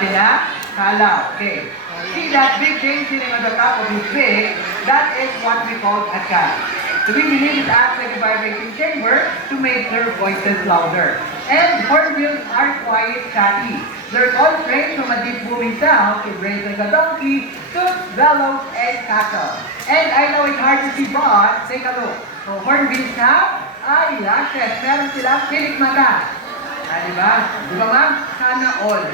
Sila, kala. Okay. See that big thing sitting on the top of his beak? That is what we call a cat. So we believe it acts like a vibrating chamber to make their voices louder. And hornbills are quite chatty. They're all trained from a deep booming sound to brains like a donkey, toots, bellows, and cackle. And I know it's hard to see, but take a look. So hornbills have eyelashes. Meron silang pilik mata. Diba? Diba ma'am? Sana all.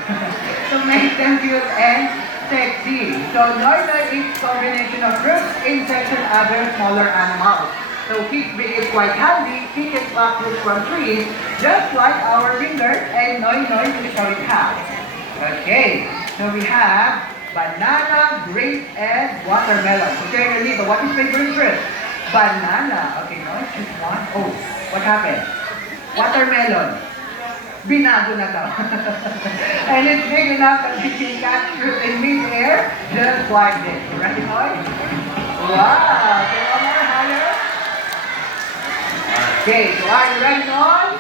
To make them cute and sexy. So Noy-Noy is combination of fruits, insects, and other smaller animals. So his beak is quite handy. He can pluck fruits from trees, just like our fingers, and Noy-Noy will show it how. Okay, so we have banana, grape, and watermelon. Okay, Lito, what is favorite fruit? Banana. Okay, Noy, choose one. Oh, what happened? Watermelon. Binago na daw. And it's big enough that we can catch fruit in mid-air, just like this. Ready, Noy? Wow! Okay, one more higher. Okay, so are you ready, Noy?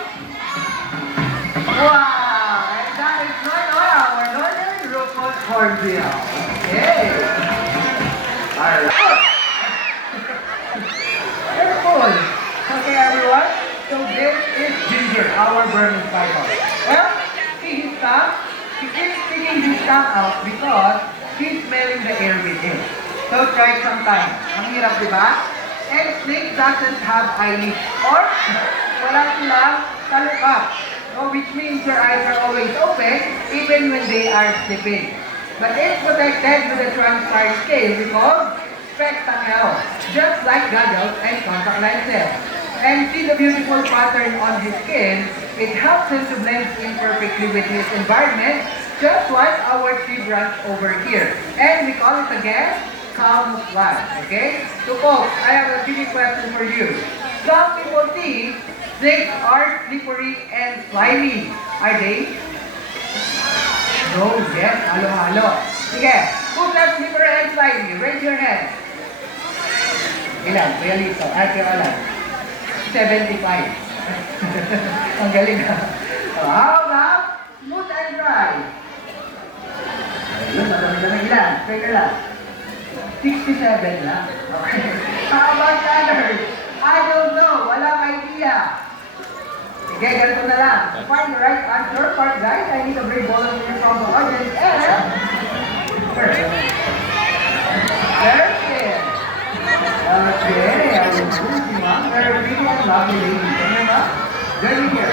Wow! And that is Noy, our northern Rufous hornbill. Okay. Alright. Careful. Okay, everyone. So this is Ginger, our Burmese python. Well, see his tongue? He keeps sticking his tongue out because he's smelling the air with him. So try it sometime. Ang hirap, di ba? And snake doesn't have eyelids or wala silang talukap. So which means their eyes are always open even when they are sleeping. But it's protected with a transparent scale we call spectacle, just like goggles and contact lenses. And see the beautiful pattern on his skin, it helps him to blend in perfectly with his environment, just like our tree branch over here. And we call it again, camouflage, okay? So folks, I have a silly question for you. Some people think snakes are slippery and slimy. Are they? No, yes, halo-halo. Sige, who's that slippery and slimy? Raise your hand. Ilan? Kuya Lito. Ay, Kuya Alan. 75. Ang galing ha. So, how about smooth and dry? Ayun, madami-dami ilan. Figure lang. 67 lang. Okay. How about colors? I don't know. Walang idea. Sige, ganito na lang. To find the right answer, part guys, I need a brave volunteer from the audience and... Perfect. Okay, I will do it, ma'am. Very pretty and lovely lady. Join me here.